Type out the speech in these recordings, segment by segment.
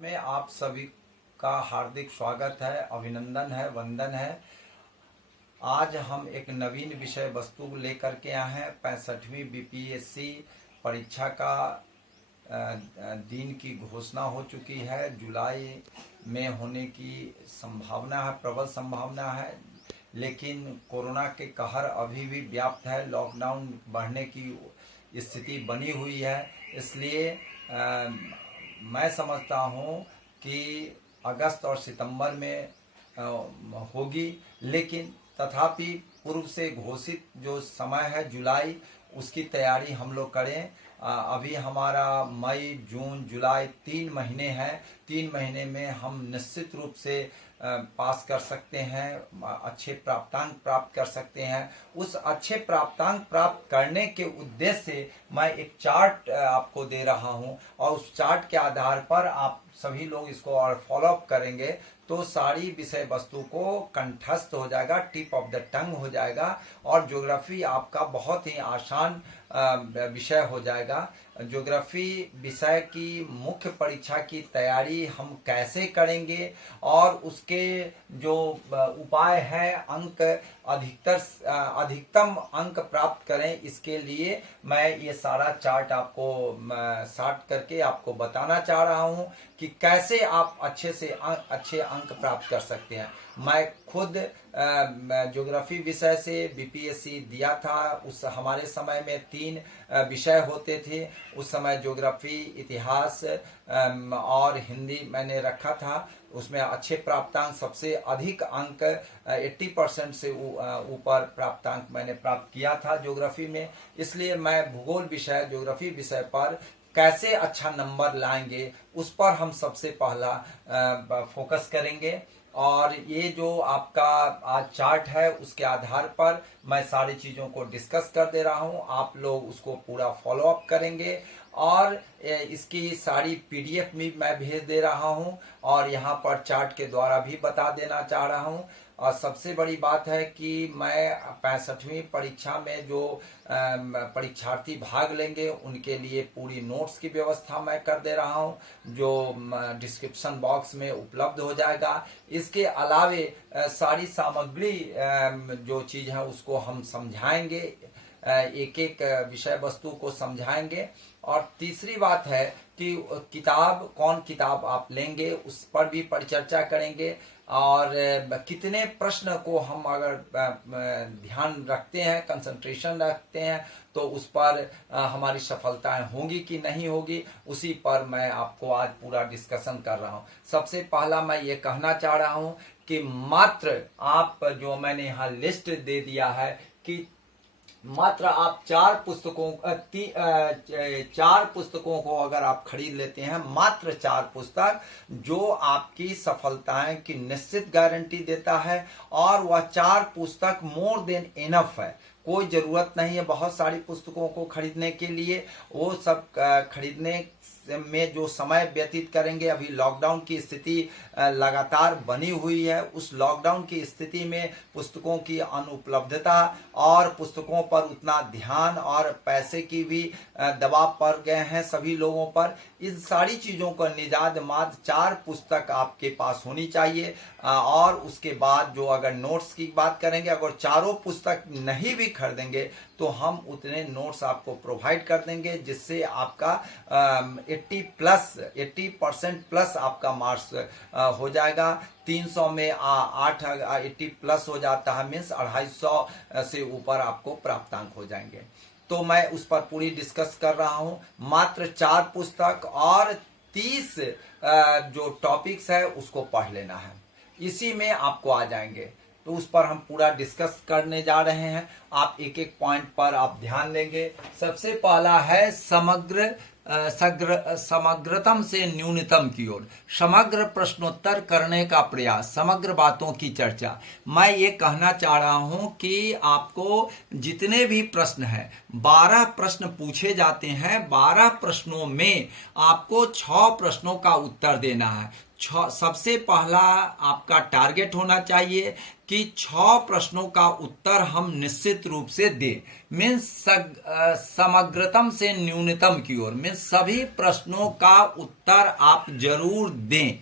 में आप सभी का हार्दिक स्वागत है, अभिनंदन है, वंदन है। आज हम एक नवीन विषय वस्तु लेकर के आए हैं। 65वीं बीपीएससी परीक्षा का दिन की घोषणा हो चुकी है। जुलाई में होने की संभावना है, प्रबल संभावना है, लेकिन कोरोना के कहर अभी भी व्याप्त है। लॉकडाउन बढ़ने की स्थिति बनी हुई है। इसलिए मैं समझता हूँ कि अगस्त और सितंबर में होगी, लेकिन तथापि पूर्व से घोषित जो समय है जुलाई, उसकी तैयारी हम लोग करें। अभी हमारा मई, जून, जुलाई 3 महीने हैं। 3 महीने में हम निश्चित रूप से पास कर सकते हैं, अच्छे प्राप्तांक प्राप्त कर सकते हैं। उस अच्छे प्राप्तांक प्राप्त करने के उद्देश्य से मैं एक चार्ट आपको दे रहा हूं, और उस चार्ट के आधार पर आप सभी लोग इसको और फॉलोअप करेंगे तो सारी विषय वस्तु को कंठस्थ हो जाएगा, टिप ऑफ द टंग हो जाएगा, और ज्योग्राफी आपका बहुत ही आसान विषय हो जाएगा। ज्योग्राफी विषय की मुख्य परीक्षा की तैयारी हम कैसे करेंगे और उसके जो उपाय है, अंक अधिकतम अंक प्राप्त करें, इसके लिए मैं ये सारा चार्ट आपको शार्ट करके आपको बताना चाह रहा हूं कि कैसे आप अच्छे अंक प्राप्त कर सकते हैं। मैं खुद ज्योग्राफी विषय से बीपीएससी दिया था। उस हमारे समय में 3 विषय होते थे। उस समय ज्योग्राफी, इतिहास और हिंदी मैंने रखा था। उसमें अच्छे प्राप्तांक, सबसे अधिक अंक 80% से ऊपर प्राप्तांक मैंने प्राप्त किया था ज्योग्राफी में। इसलिए मैं भूगोल विषय, ज्योग्राफी विषय पर कैसे अच्छा नंबर लाएंगे, उस पर हम सबसे पहला फोकस करेंगे। और ये जो आपका आज चार्ट है, उसके आधार पर मैं सारी चीज़ों को डिस्कस कर दे रहा हूँ। आप लोग उसको पूरा फॉलो अप करेंगे, और इसकी सारी पीडीएफ भी मैं भेज दे रहा हूँ, और यहाँ पर चार्ट के द्वारा भी बता देना चाह रहा हूँ। और सबसे बड़ी बात है कि मैं 65वीं परीक्षा में जो परीक्षार्थी भाग लेंगे, उनके लिए पूरी नोट्स की व्यवस्था मैं कर दे रहा हूं, जो डिस्क्रिप्शन बॉक्स में उपलब्ध हो जाएगा। इसके अलावे सारी सामग्री जो चीज़ है उसको हम समझाएंगे, एक एक विषय वस्तु को समझाएंगे। और तीसरी बात है कि कौन किताब आप लेंगे, उस पर भी परिचर्चा करेंगे। और कितने प्रश्न को हम अगर ध्यान रखते हैं, कंसंट्रेशन रखते हैं, तो उस पर हमारी सफलताएं होंगी कि नहीं होगी, उसी पर मैं आपको आज पूरा डिस्कशन कर रहा हूं। सबसे पहला मैं ये कहना चाह रहा हूं कि मात्र आप, जो मैंने यहाँ लिस्ट दे दिया है कि मात्र आप 4 पुस्तकों को अगर आप खरीद लेते हैं, मात्र 4 पुस्तक, जो आपकी सफलताएं की निश्चित गारंटी देता है। और वह 4 पुस्तक मोर देन इनफ है। कोई जरूरत नहीं है बहुत सारी पुस्तकों को खरीदने के लिए। वो सब खरीदने में जो समय व्यतीत करेंगे, अभी लॉकडाउन की स्थिति लगातार बनी हुई है। उस लॉकडाउन की स्थिति में पुस्तकों की अनुपलब्धता और पुस्तकों पर उतना ध्यान और पैसे की भी दबाव पड़ गए हैं सभी लोगों पर। इन सारी चीज़ों का निजात मात्र 4 पुस्तक आपके पास होनी चाहिए। और उसके बाद जो अगर नोट्स की बात करेंगे, अगर चारों पुस्तक नहीं भी खरीदेंगे तो हम उतने नोट्स आपको प्रोवाइड कर देंगे, जिससे आपका 80% प्लस आपका मार्क्स हो जाएगा। 300 में 80 प्लस हो जाता है, मीन्स 250 से ऊपर आपको प्राप्तांक हो जाएंगे। तो मैं उस पर पूरी डिस्कस कर रहा हूं। मात्र 4 पुस्तक और 30 जो टॉपिक्स है उसको पढ़ लेना है, इसी में आपको आ जाएंगे। तो उस पर हम पूरा डिस्कस करने जा रहे हैं। आप एक एक पॉइंट पर आप ध्यान देंगे। सबसे पहला है समग्रतम से न्यूनतम की ओर, समग्र प्रश्नोत्तर करने का प्रयास, समग्र बातों की चर्चा। मैं ये कहना चाह रहा हूं कि आपको जितने भी प्रश्न हैं, 12 प्रश्न पूछे जाते हैं। 12 प्रश्नों में आपको 6 प्रश्नों का उत्तर देना है। सबसे पहला आपका टारगेट होना चाहिए कि 6 प्रश्नों का उत्तर हम निश्चित रूप से दें, मीन्स समग्रतम से न्यूनतम की ओर, मीन्स सभी प्रश्नों का उत्तर आप जरूर दें।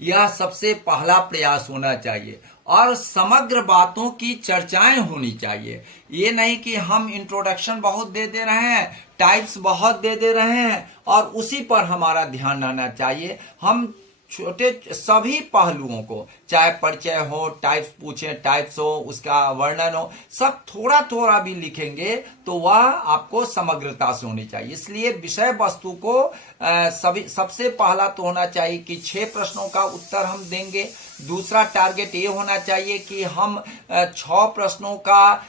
यह सबसे पहला प्रयास होना चाहिए और समग्र बातों की चर्चाएं होनी चाहिए। ये नहीं कि हम इंट्रोडक्शन बहुत दे दे रहे हैं, टाइप्स बहुत दे दे रहे हैं और उसी पर हमारा ध्यान रहना चाहिए। हम छोटे सभी पहलुओं को, चाहे परिचय हो, टाइप्स पूछे, टाइप्स हो, उसका वर्णन हो, सब थोड़ा थोड़ा भी लिखेंगे तो वह आपको समग्रता से होनी चाहिए। इसलिए विषय वस्तु को सभी सबसे पहला तो होना चाहिए कि 6 प्रश्नों का उत्तर हम देंगे। दूसरा टारगेट ये होना चाहिए कि हम 6 प्रश्नों का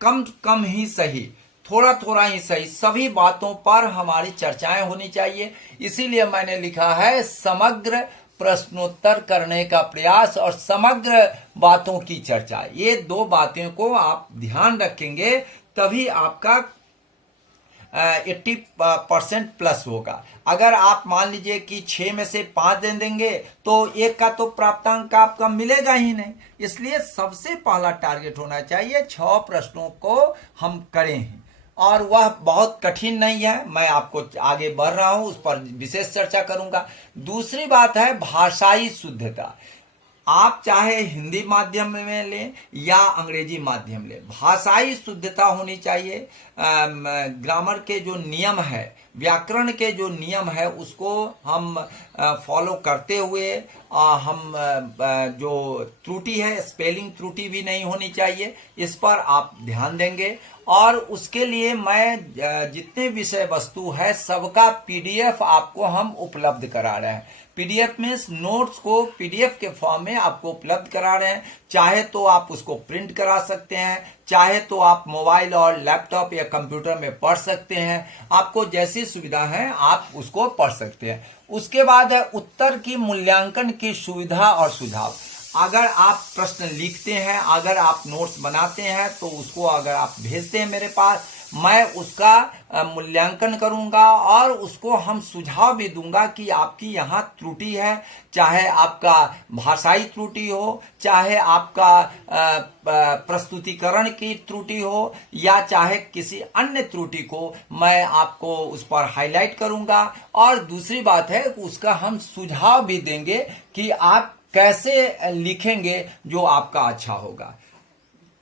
कम कम ही सही, थोड़ा थोड़ा ही सही, सभी बातों पर हमारी चर्चाएं होनी चाहिए। इसीलिए मैंने लिखा है समग्र प्रश्नोत्तर करने का प्रयास और समग्र बातों की चर्चा। ये 2 बातें को आप ध्यान रखेंगे तभी आपका 80% प्लस होगा। अगर आप मान लीजिए कि 6 में से 5 दे देंगे तो 1 का तो प्राप्तांक आपका मिलेगा ही नहीं। इसलिए सबसे पहला टारगेट होना चाहिए 6 प्रश्नों को हम करें और वह बहुत कठिन नहीं है। मैं आपको आगे बढ़ रहा हूं, उस पर विशेष चर्चा करूंगा। दूसरी बात है भाषाई शुद्धता। आप चाहे हिंदी माध्यम में लें या अंग्रेजी माध्यम लें, भाषाई शुद्धता होनी चाहिए। ग्रामर के जो नियम है, व्याकरण के जो नियम है, उसको हम फॉलो करते हुए हम जो त्रुटि है, स्पेलिंग त्रुटि भी नहीं होनी चाहिए, इस पर आप ध्यान देंगे। और उसके लिए मैं जितने विषय वस्तु है सबका पीडीएफ आपको हम उपलब्ध करा रहे हैं। पीडीएफ मीन्स नोट्स को पीडीएफ के फॉर्म में आपको उपलब्ध करा रहे हैं। चाहे तो आप उसको प्रिंट करा सकते हैं, चाहे तो आप मोबाइल और लैपटॉप या कंप्यूटर में पढ़ सकते हैं। आपको जैसी सुविधा है आप उसको पढ़ सकते हैं। उसके बाद है उत्तर की मूल्यांकन की सुविधा और सुझाव। अगर आप प्रश्न लिखते हैं, अगर आप नोट्स बनाते हैं तो उसको अगर आप भेजते हैं मेरे पास, मैं उसका मूल्यांकन करूंगा और उसको हम सुझाव भी दूंगा कि आपकी यहाँ त्रुटि है, चाहे आपका भाषाई त्रुटि हो, चाहे आपका प्रस्तुतिकरण की त्रुटि हो, या चाहे किसी अन्य त्रुटि को मैं आपको उस पर हाईलाइट करूंगा। और दूसरी बात है उसका हम सुझाव भी देंगे कि आप कैसे लिखेंगे जो आपका अच्छा होगा।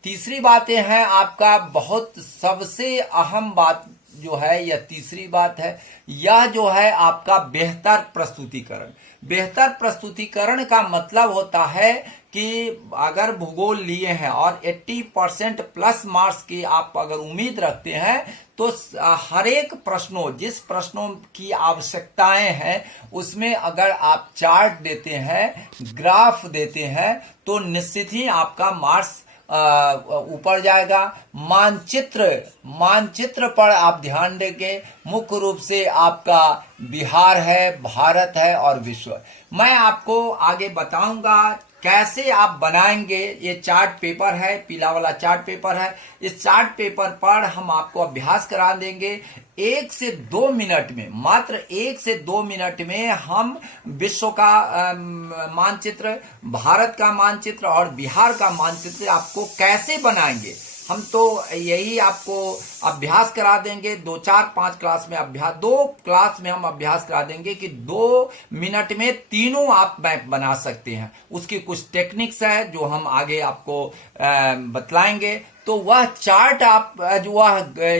तीसरी बातें हैं आपका बहुत सबसे अहम बात जो है, यह तीसरी बात है, यह जो है आपका बेहतर प्रस्तुतिकरण। बेहतर प्रस्तुतिकरण का मतलब होता है कि अगर भूगोल लिए हैं और 80% प्लस मार्क्स की आप अगर उम्मीद रखते हैं तो हर एक प्रश्नों, जिस प्रश्नों की आवश्यकताएं हैं उसमें अगर आप चार्ट देते हैं, ग्राफ देते हैं तो निश्चित ही आपका मार्क्स ऊपर जाएगा। मानचित्र पर आप ध्यान देंगे, मुख्य रूप से आपका बिहार है, भारत है और विश्व। मैं आपको आगे बताऊंगा कैसे आप बनाएंगे। ये चार्ट पेपर है, पीला वाला चार्ट पेपर है। इस चार्ट पेपर पर हम आपको अभ्यास करा देंगे। 1 से 2 मिनट में, मात्र 1 से 2 मिनट में हम विश्व का मानचित्र, भारत का मानचित्र और बिहार का मानचित्र आपको कैसे बनाएंगे, हम तो यही आपको अभ्यास करा देंगे। 2, 4, 5 क्लास में अभ्यास, 2 क्लास में हम अभ्यास करा देंगे कि 2 मिनट में तीनों आप मैप बना सकते हैं। उसकी कुछ टेक्निक्स है जो हम आगे आपको बतलाएंगे। तो वह चार्ट आप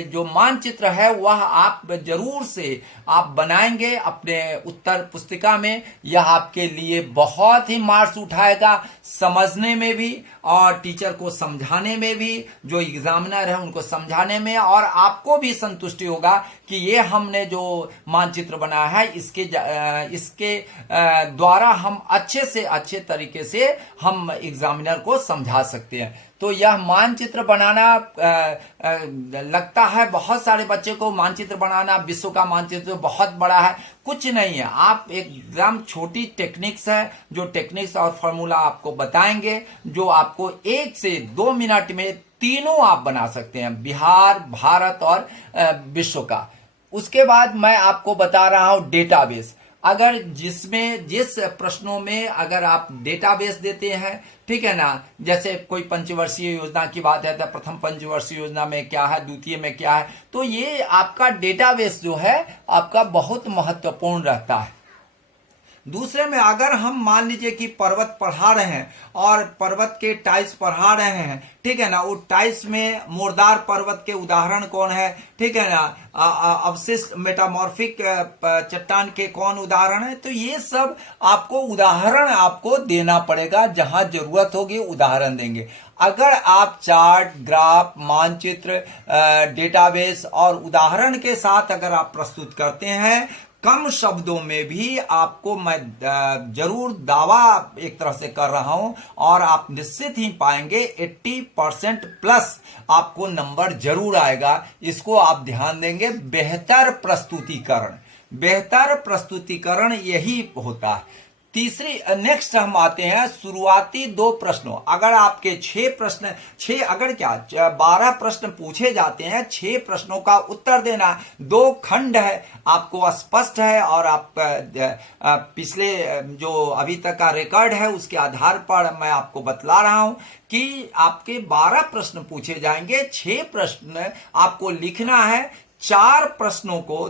जो मानचित्र है वह आप जरूर से आप बनाएंगे अपने उत्तर पुस्तिका में। यह आपके लिए बहुत ही मार्क्स उठाएगा, समझने में भी और टीचर को समझाने में भी, जो एग्जामिनर है उनको समझाने में, और आपको भी संतुष्टि होगा कि ये हमने जो मानचित्र बनाया है इसके द्वारा हम अच्छे से अच्छे तरीके से हम एग्जामिनर को समझा सकते हैं। तो यह मानचित्र बनाना लगता है बहुत सारे बच्चे को, मानचित्र बनाना, विश्व का मानचित्र बहुत बड़ा है, कुछ नहीं है। आप एकदम छोटी टेक्निक्स है, जो टेक्निक्स और फॉर्मूला आपको बताएंगे, जो आपको 1 से 2 मिनट में तीनों आप बना सकते हैं, बिहार, भारत और विश्व का। उसके बाद मैं आपको बता रहा हूं डेटाबेस। अगर जिस प्रश्नों में अगर आप डेटाबेस देते हैं, ठीक है ना, जैसे कोई पंचवर्षीय योजना की बात है तो प्रथम पंचवर्षीय योजना में क्या है, द्वितीय में क्या है, तो ये आपका डेटाबेस जो है आपका बहुत महत्वपूर्ण रहता है। दूसरे में अगर हम मान लीजिए कि पर्वत पढ़ा रहे हैं और पर्वत के टाइप्स पढ़ा रहे हैं, ठीक है ना, वो टाइप्स में मुर्दार पर्वत के उदाहरण कौन है, ठीक है ना, अवशिष्ट मेटामॉर्फिक चट्टान के कौन उदाहरण है, तो ये सब आपको उदाहरण आपको देना पड़ेगा, जहां जरूरत होगी उदाहरण देंगे। अगर आप चार्ट, ग्राफ, मानचित्र, डेटाबेस और उदाहरण के साथ अगर आप प्रस्तुत करते हैं, कम शब्दों में भी आपको मैं जरूर दावा एक तरह से कर रहा हूं और आप निश्चित ही पाएंगे 80% प्लस आपको नंबर जरूर आएगा। इसको आप ध्यान देंगे। बेहतर प्रस्तुतिकरण यही होता है। तीसरी नेक्स्ट हम आते हैं शुरुआती 2 प्रश्नों। अगर आपके 12 प्रश्न पूछे जाते हैं, 6 प्रश्नों का उत्तर देना, 2 खंड है, आपको स्पष्ट है और आप पिछले जो अभी तक का रिकॉर्ड है उसके आधार पर मैं आपको बतला रहा हूं कि आपके 12 प्रश्न पूछे जाएंगे, 6 प्रश्न आपको लिखना है। 4 प्रश्नों को,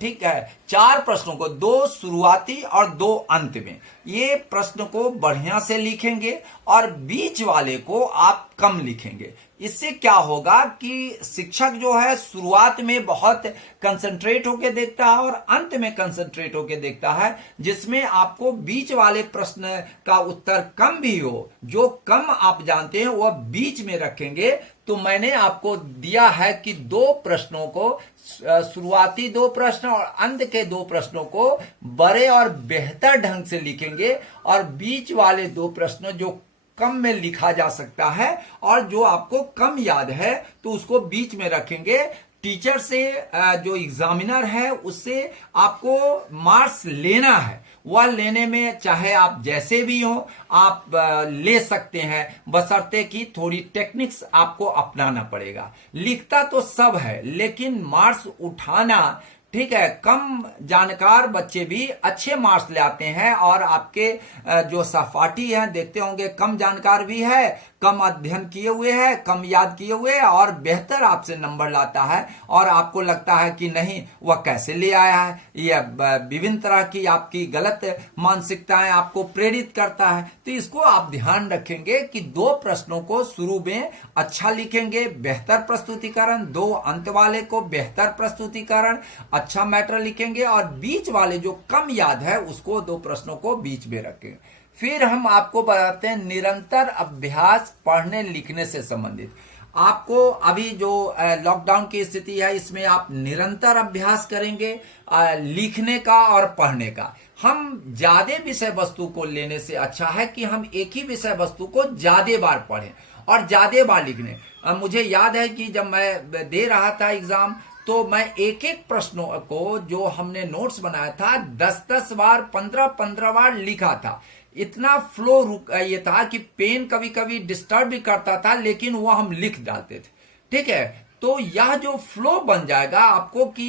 ठीक है, 4 प्रश्नों को, 2 शुरुआती और 2 अंत में, ये प्रश्न को बढ़िया से लिखेंगे और बीच वाले को आप कम लिखेंगे। इससे क्या होगा कि शिक्षक जो है शुरुआत में बहुत कंसंट्रेट होकर देखता है और अंत में कंसंट्रेट होकर देखता है, जिसमें आपको बीच वाले प्रश्न का उत्तर कम भी हो, जो कम आप जानते हैं वह बीच में रखेंगे। तो मैंने आपको दिया है कि 2 प्रश्नों को, शुरुआती 2 प्रश्न और अंत के 2 प्रश्नों को बड़े और बेहतर ढंग से लिखेंगे और बीच वाले 2 प्रश्न जो कम में लिखा जा सकता है और जो आपको कम याद है तो उसको बीच में रखेंगे। टीचर से जो एग्जामिनर है उससे आपको मार्क्स लेना है, वह लेने में चाहे आप जैसे भी हो आप ले सकते हैं, बशर्ते कि थोड़ी टेक्निक्स आपको अपनाना पड़ेगा। लिखता तो सब है लेकिन मार्क्स उठाना, ठीक है, कम जानकार बच्चे भी अच्छे मार्क्स ले आते हैं और आपके जो सहपाठी हैं देखते होंगे कम जानकार भी है, कम अध्ययन किए हुए हैं, कम याद किए हुए हैं और बेहतर आपसे नंबर लाता है और आपको लगता है कि नहीं वह कैसे ले आया है। यह विभिन्न तरह की आपकी गलत मानसिकताएं आपको प्रेरित करता है। तो इसको आप ध्यान रखेंगे कि 2 प्रश्नों को शुरू में अच्छा लिखेंगे, बेहतर प्रस्तुतिकरण, 2 अंत वाले को बेहतर प्रस्तुतिकरण, अच्छा मैटर लिखेंगे और बीच वाले जो कम याद है उसको 2 प्रश्नों को बीच में रखेंगे। फिर हम आपको बताते हैं निरंतर अभ्यास पढ़ने लिखने से संबंधित। आपको अभी जो लॉकडाउन की स्थिति है इसमें आप निरंतर अभ्यास करेंगे लिखने का और पढ़ने का। हम ज्यादा विषय वस्तु को लेने से अच्छा है कि हम एक ही विषय वस्तु को ज्यादा बार पढ़ें और ज्यादा बार लिखने। मुझे याद है कि जब मैं दे रहा था एग्जाम तो मैं एक एक प्रश्नों को जो हमने नोट्स बनाया था 10-10 बार 15-15 बार लिखा था। इतना फ्लो ये था कि पेन कभी कभी डिस्टर्ब भी करता था लेकिन वो हम लिख डालते थे, ठीक है। तो यह जो फ्लो बन जाएगा आपको कि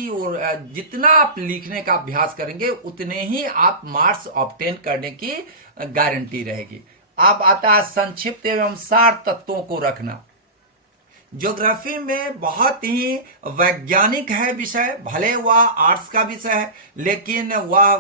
जितना आप लिखने का अभ्यास करेंगे उतने ही आप मार्क्स ऑब्टेन करने की गारंटी रहेगी। अब आता है संक्षिप्त एवं सार तत्वों को रखना। ज्योग्राफी में बहुत ही वैज्ञानिक है विषय, भले वह आर्ट्स का विषय है लेकिन वह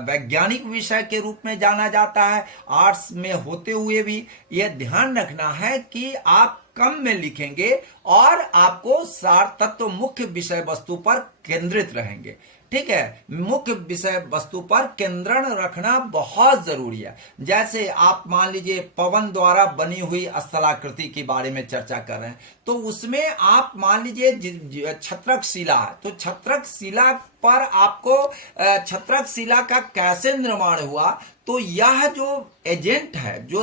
वैज्ञानिक विषय के रूप में जाना जाता है। आर्ट्स में होते हुए भी यह ध्यान रखना है कि आप कम में लिखेंगे और आपको सार तत्व मुख्य विषय वस्तु पर केंद्रित रहेंगे, ठीक है। मुख्य विषय वस्तु पर केंद्रण रखना बहुत जरूरी है। जैसे आप मान लीजिए पवन द्वारा बनी हुई स्थलाकृति के बारे में चर्चा कर रहे हैं तो उसमें आप मान लीजिए छत्रक शिला है तो छत्रक शिला पर आपको छत्रक शिला का कैसे निर्माण हुआ, तो यह जो एजेंट है, जो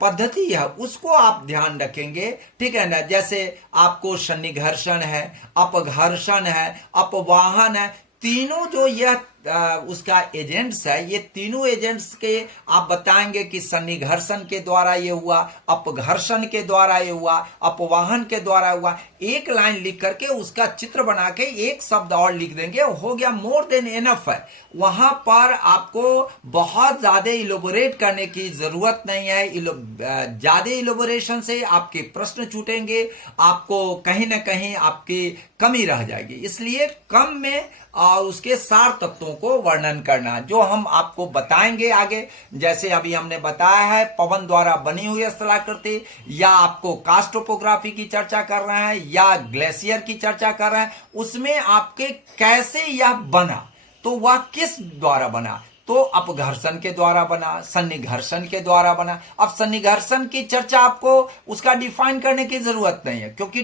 पद्धति है उसको आप ध्यान रखेंगे, ठीक है ना। जैसे आपको सन्निघर्षण है, अपघर्षण है, अपवाहन है, तीनों जो यह उसका एजेंट्स है, ये तीनों एजेंट्स के आप बताएंगे कि सन्निघर्षण के द्वारा ये हुआ, अपघर्षण के द्वारा ये हुआ, अपवाहन के द्वारा हुआ। एक लाइन लिख करके उसका चित्र बना के एक शब्द और लिख देंगे, हो गया, मोर देन एनफ है। वहां पर आपको बहुत ज्यादा इलोबोरेट करने की जरूरत नहीं है। ज्यादा इलोबोरेशन से आपके प्रश्न छूटेंगे, आपको कहीं ना कहीं आपकी कमी रह जाएगी। इसलिए कम में उसके सार तत्वों को वर्णन करना, जो हम आपको बताएंगे आगे। जैसे अभी हमने बताया है पवन द्वारा बनी हुई स्थलाकृति, या आपको कास्ट टोपोग्राफी की चर्चा कर रहे हैं, या ग्लेशियर की चर्चा कर रहे हैं, उसमें आपके कैसे यह बना, तो वह किस द्वारा बना, तो अपघर्षण के द्वारा बना, सन्निघर्षण के द्वारा बना। अब सन्निघर्षण की चर्चा आपको उसका डिफाइन करने की जरूरत नहीं है, क्योंकि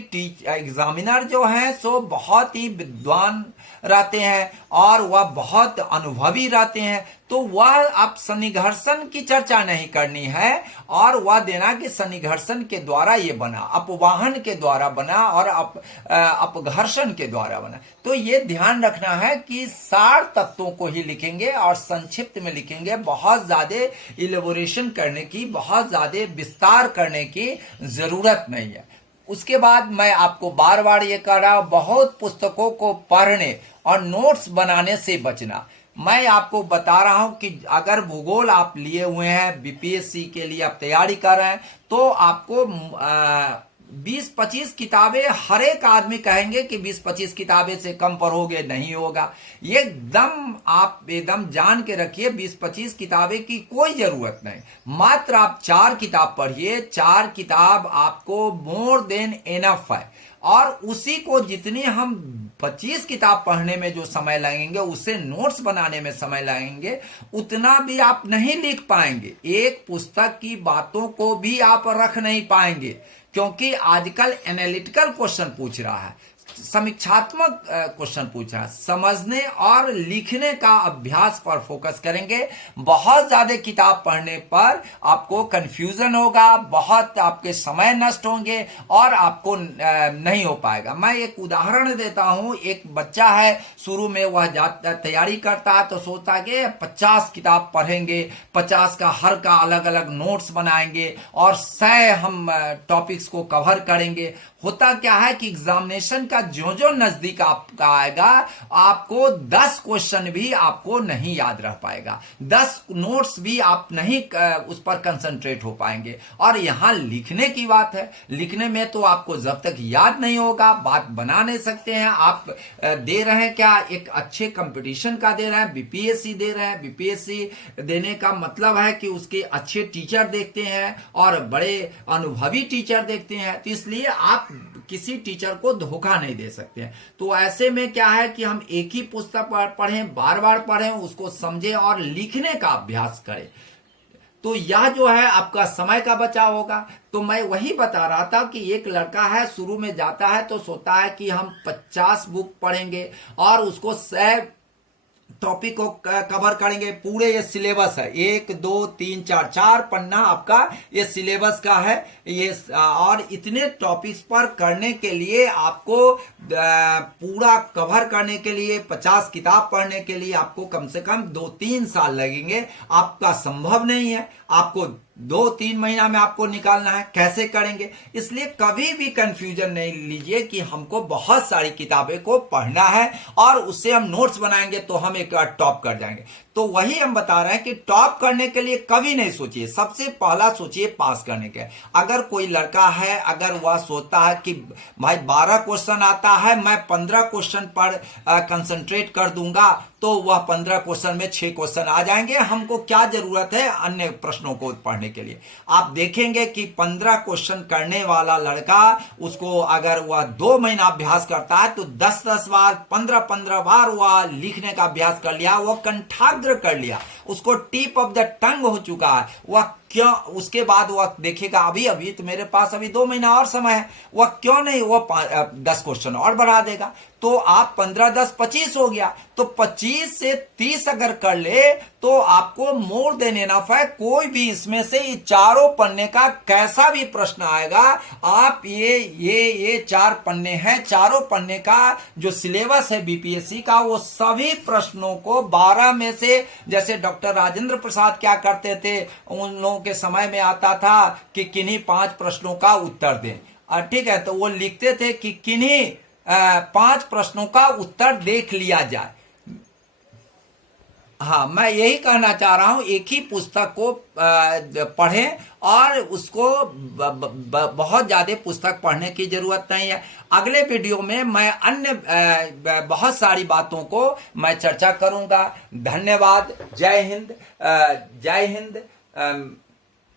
एग्जामिनर जो है सो बहुत ही विद्वान रहते हैं और वह बहुत अनुभवी रहते हैं, तो वह आप सन्निघर्षण की चर्चा नहीं करनी है और वह देना कि सन्निघर्षण के द्वारा ये बना, अपवाहन के द्वारा बना और अपघर्षण के द्वारा बना। तो ये ध्यान रखना है कि सार तत्वों को ही लिखेंगे और संक्षिप्त में लिखेंगे, बहुत ज्यादा इलेबोरेशन करने की, बहुत ज्यादा विस्तार करने की जरूरत नहीं है। उसके बाद मैं आपको बार बार ये कह रहा हूं, बहुत पुस्तकों को पढ़ने और नोट्स बनाने से बचना। मैं आपको बता रहा हूं कि अगर भूगोल आप लिए हुए हैं, बीपीएससी के लिए आप तैयारी कर रहे हैं, तो आपको 20-25 किताबें, हर एक आदमी कहेंगे कि 20-25 किताबें से कम पढ़ोगे, नहीं होगा। ये एकदम आप एकदम जान के रखिए, 20-25 किताबें की कोई जरूरत नहीं, मात्र आप 4 किताब पढ़िए। 4 किताब आपको मोर देन एनफ है, और उसी को जितनी हम 25 किताब पढ़ने में जो समय लगेंगे, उससे नोट्स बनाने में समय लगेंगे, उतना भी आप नहीं लिख पाएंगे। एक पुस्तक की बातों को भी आप रख नहीं पाएंगे, क्योंकि आजकल एनालिटिकल क्वेश्चन पूछ रहा है, समीक्षात्मक क्वेश्चन पूछ रहा है। समझने और लिखने का अभ्यास पर फोकस करेंगे। बहुत ज्यादा किताब पढ़ने पर आपको कंफ्यूजन होगा, बहुत आपके समय नष्ट होंगे और आपको नहीं हो पाएगा। मैं एक उदाहरण देता हूं। एक बच्चा है, शुरू में वह तैयारी करता है तो सोचता है कि 50 किताब पढ़ेंगे, 50 का हर का अलग अलग नोट्स बनाएंगे और 100 हम टॉपिक्स को कवर करेंगे। होता क्या है कि एग्जामिनेशन का जो जो नजदीक आपका आएगा, आपको 10 क्वेश्चन भी आपको नहीं याद रह पाएगा, 10 नोट्स भी आप नहीं उस पर कंसंट्रेट हो पाएंगे। और यहां लिखने की बात है, लिखने में तो आपको जब तक याद नहीं होगा, बात बना नहीं सकते हैं। आप दे रहे हैं क्या, एक अच्छे कंपटीशन का दे रहे हैं, बीपीएससी दे रहे हैं। बीपीएससी देने का मतलब है कि उसके अच्छे टीचर देखते हैं और बड़े अनुभवी टीचर देखते हैं, तो इसलिए आप किसी टीचर को धोखा नहीं दे सकते हैं। तो ऐसे में क्या है कि हम एक ही पुस्तक पढ़ें, बार बार पढ़ें, उसको समझें और लिखने का अभ्यास करें, तो यह जो है आपका समय का बचाव होगा। तो मैं वही बता रहा था कि एक लड़का है, शुरू में जाता है तो सोचता है कि हम 50 बुक पढ़ेंगे और उसको 100 टॉपिक को कवर करेंगे। पूरे ये सिलेबस है, 1 2 3 4 पन्ना आपका ये सिलेबस का है ये। और इतने टॉपिक्स पर करने के लिए आपको पूरा कवर करने के लिए 50 किताब पढ़ने के लिए आपको कम से कम 2-3 साल लगेंगे। आपका संभव नहीं है, आपको 2-3 महीना में आपको निकालना है, कैसे करेंगे? इसलिए कभी भी कंफ्यूजन नहीं लीजिए कि हमको बहुत सारी किताबें को पढ़ना है और उससे हम नोट्स बनाएंगे तो हम एक बार टॉप कर जाएंगे। तो वही हम बता रहे हैं कि टॉप करने के लिए कभी नहीं सोचिए, सबसे पहला सोचिए पास करने के। अगर कोई लड़का है, अगर वह सोचता है कि भाई 12 क्वेश्चन आता है, मैं 15 क्वेश्चन पर कंसंट्रेट कर दूंगा, तो वह 15 क्वेश्चन में 6 क्वेश्चन आ जाएंगे, हमको क्या जरूरत है अन्य प्रश्नों को पढ़ने के लिए। आप देखेंगे कि 15 क्वेश्चन करने वाला लड़का, उसको अगर वह 2 महीना अभ्यास करता है तो 10-10 बार, 15-15 बार वह लिखने का अभ्यास कर लिया, वह कंठाग्र कर लिया उसको टिप ऑफ द टंग हो चुका है, वह क्यों, उसके बाद वह देखेगा अभी अभी तो मेरे पास अभी 2 महीना और समय है, वह क्यों नहीं वह 10 क्वेश्चन और बढ़ा देगा। तो आप 15, 10, 25 हो गया, तो 25 से 30 अगर कर ले तो आपको मोर देन इनफ है। कोई भी इसमें से ये चारों पन्ने का कैसा भी प्रश्न आएगा, आप ये 4 पन्ने हैं, चारों पन्ने का जो सिलेबस है बीपीएससी का, वो सभी प्रश्नों को 12 में से, जैसे डॉक्टर राजेंद्र प्रसाद क्या करते थे, उन लोगों के समय में आता था कि किन्हीं 5 प्रश्नों का उत्तर दें, ठीक है, तो वो लिखते थे कि किन्हीं 5 प्रश्नों का उत्तर देख लिया जाए। हाँ, मैं यही कहना चाह रहा हूं, एक ही पुस्तक को पढ़ें और उसको बहुत ज्यादा पुस्तक पढ़ने की जरूरत नहीं है। अगले वीडियो में मैं अन्य बहुत सारी बातों को मैं चर्चा करूंगा। धन्यवाद। जय हिंद। जय हिंद।